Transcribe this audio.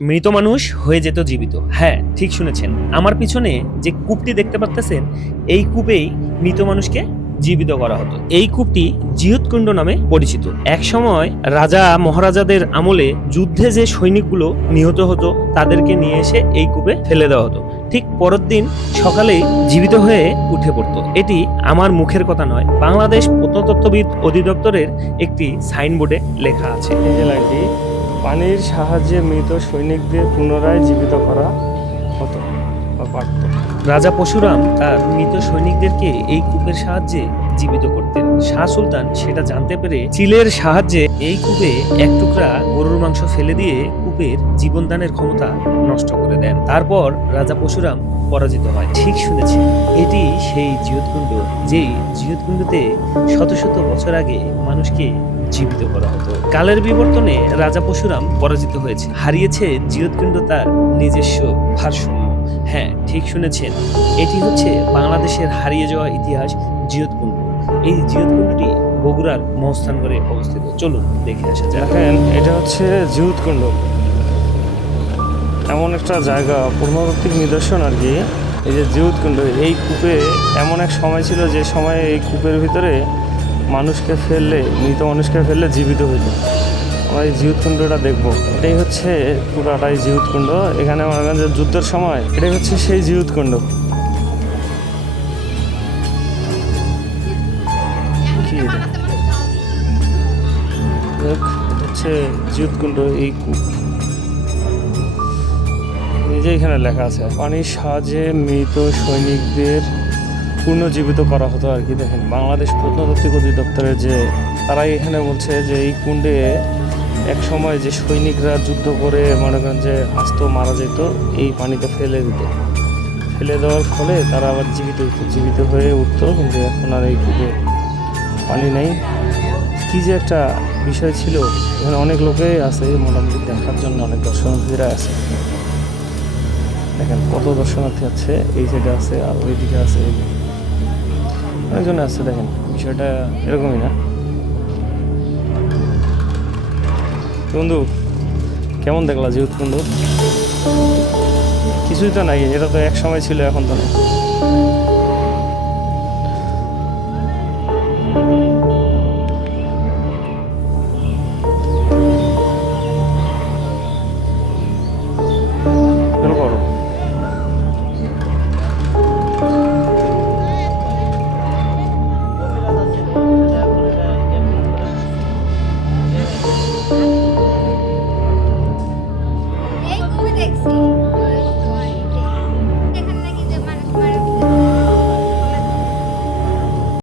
মৃত মানুষ হয়ে যেত জীবিত। হ্যাঁ, ঠিক শুনেছেন। আমার পিছনে যে কূপটি দেখতে পাচ্তেছেন, এই কূপেই মৃত মানুষকে জীবিত করা হতো। এই কূপটি জিহতকুণ্ড নামে পরিচিত। একসময় রাজা মহারাজাদের আমলে যুদ্ধে যে সৈনিকগুলো নিহত হতো, তাদেরকে নিয়ে এসে এই কূপে ফেলে দেওয়া হতো। ঠিক পরের দিন সকালেই জীবিত হয়ে উঠে পড়তো। এটি আমার মুখের কথা নয়, বাংলাদেশ প্রত্নতত্ত্ববিদ অধিদপ্তরের একটি সাইনবোর্ডে লেখা আছে। এই যে লাইনটি, পানির সাহায্যে মৃত সৈনিকদের পুনরায় জীবিত করা হতো বা পারত। রাজা পরশুরাম তার মৃত সৈনিকদেরকে এই কূপের সাহায্যে জীবিত করতেন। শাহ সুলতান সেটা জানতে পেরে চিলের সাহায্যে এই কূপে এক টুকরা গরুর মাংস ফেলে দিয়ে কূপের জীবনদানের ক্ষমতা নষ্ট করে দেন। তারপর রাজা পরশুরাম পরাজিত হয়। ঠিক শুনেছি, এটি সেই জিহতকুণ্ড, যেই জিহতকুণ্ডতে শত শত বছর আগে মানুষকে জীবিত করা হতো। কালের বিবর্তনে রাজা পরশুরাম পরাজিত হয়েছে, হারিয়েছে জিহতকুণ্ড তার নিজস্ব ভারসাম্য। হ্যাঁ, ঠিক শুনেছেন, এটি হচ্ছে বাংলাদেশের হারিয়ে যাওয়া ইতিহাস, জিহতকুণ্ড। এই জিহতকুণ্ডটি বগুড়ার মহস্থানগড়ে অবস্থিত। চলুন দেখে আসা যাক। দেখেন, এটা হচ্ছে জিহতকুণ্ড, এমন একটা জায়গা, প্রত্নতাত্ত্বিক নিদর্শন আর কি। এই যে জিহতকুণ্ড, এই কূপে এমন এক সময় ছিল যে সময়ে এই কূপের ভিতরে মানুষকে ফেললে, মৃত মানুষকে ফেললে জীবিত হইত। আমরা এই জিহতকুণ্ডটা দেখবো। এটাই হচ্ছে পুরাটাই জিহতকুণ্ড। এখানে মনে করেন যে যুদ্ধের সময় এটাই হচ্ছে সেই জিহতকুণ্ড। কি এটা? দেখ, এটা হচ্ছে জিহতকুণ্ড, এই কূপ। নিজে এখানে লেখা আছে, পানির সাহায্যে মৃত সৈনিকদের পুনর্জীবিত করা হতো আর কি। দেখেন, বাংলাদেশ প্রত্নতাত্ত্বিক অধিদপ্তরের যে তারাই এখানে বলছে যে এই কুণ্ডে এক সময় যে সৈনিকরা যুদ্ধ করে মনে করেন যে আসতো, মারা যেত, এই পানিতে ফেলে দিত। ফেলে দেওয়ার ফলে তারা আবার জীবিত হয়ে উঠতো। কিন্তু এখন আর এই কূপে পানি নেই। কী যে একটা বিষয় ছিল। এখানে অনেক লোকেই আছে, মোটামুটি দেখার জন্য অনেক দর্শনার্থীরা আছে। দেখেন কত দর্শনার্থী আছে, এই সাইডে আছে আর ওইদিকে আছে, অনেকজন আছে। দেখেন, বিষয়টা এরকমই না বন্ধু? কেমন দেখলা জিহতকুণ্ড? কিছুই তো নাই, এটা তো এক সময় ছিল, এখন তো নেই।